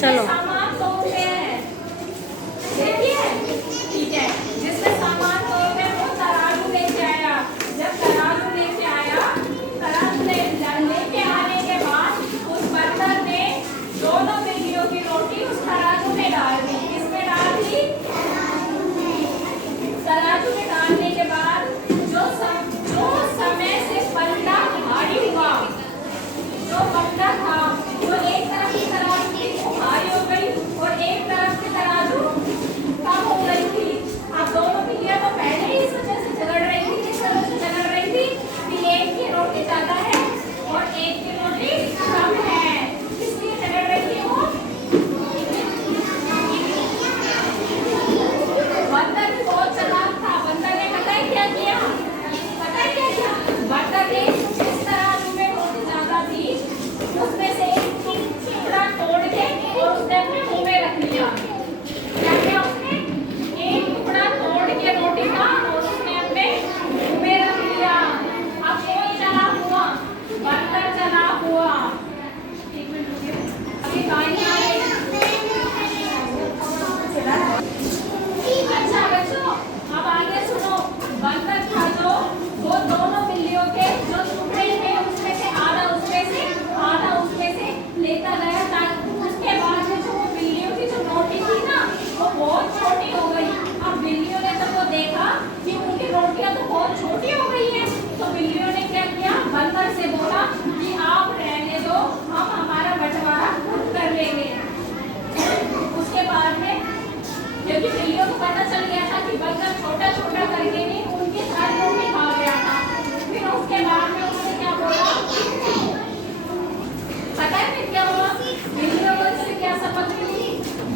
चलो सामान तोड़ते हैं, देखिए, ठीक है। जिसने सामान तोड़ते हैं वो तराजू लेके आया। जब तराजू लेके आया, तराजू लेके आने के बाद उस बंदर ने दोनों बिल्लियों की रोटी उस तराजू में डाल दी। किसमें डाल दी? तराजू में डालने के बाद जो समय से पल्ला भारी हुआ, जो पल्ला था वो एक तरफ की तराजू थी वो भारी हो गई और एक तरफ की तराजू कम हो गई थी। अब दोनों बिल्लियां तो पहले ही इस वजह से झगड़ रही थी, इस तरह से झगड़ रही थी कि एक की रोटी ज्यादा है और एक की रोटी कम है। इसलिए झगड़ रही थी वो। बंदर भी बहुत चालाक था। बंदर ने पता है क्या किया? पता है क्या किया? बंदर ने जिस तराजू में रोटी ज्यादा थी उसमें से एक टुकड़ा तोड़ के और उसने अपने मुंह में रख लिया। क्या किया उसने? एक टुकड़ा तोड़ के रोटी का और उसने अपने मुंह में रख लिया। अब कौन चालाक हुआ? बंदर चालाक हुआ। अभी कहानी आ गई। अच्छा बच्चों, अब आगे सुनो। बंदर था जो वो दोनों बिल्लियों के जो टुकड़े थे उसमें से आधा उसमें से लेता गया। उसके बाद में जो वो बिल्लियों की जो रोटी थी ना वो बहुत छोटी हो गई। अब बिल्लियों ने तो वो देखा कि उनकी रोटियां तो बहुत छोटी हो गई हैं, तो बिल्लियों ने क्या किया? बंदर से बोला कि आप रहने दो, हम हमारा बंटवारा खुद कर लेंगे। उसके बाद में क्योंकि बिल्लियों को पता चल गया था कि बंदर छोटा छोटा करके नहीं उनकी सारी रोटी खा गया था। फिर उसके बाद में उसने क्या बोला? पता है फिर क्या हुआ? बिल्लियों को इससे क्या समझ मिली?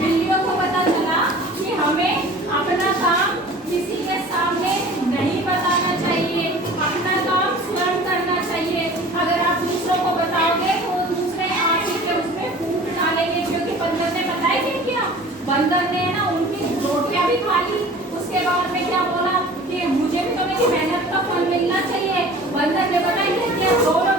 बिल्लियों को पता चला कि हमें अपना काम किसी के सामने नहीं बताना चाहिए, अपना काम स्वयं करना चाहिए। अगर आप दूसरों को बताओगे तो दूसरे आंची के उसमें फूंक डालेंगे। क्योंकि बंदर ने पता है क्या किया? बंदर ने ना उनकी रोटियां भी खा ली। उसके बाद में क्या बोला कि मुझे भी तो मेरी मेहनत का फल मिलना चाहिए। बंदर ने पता है क्या किया? दोनों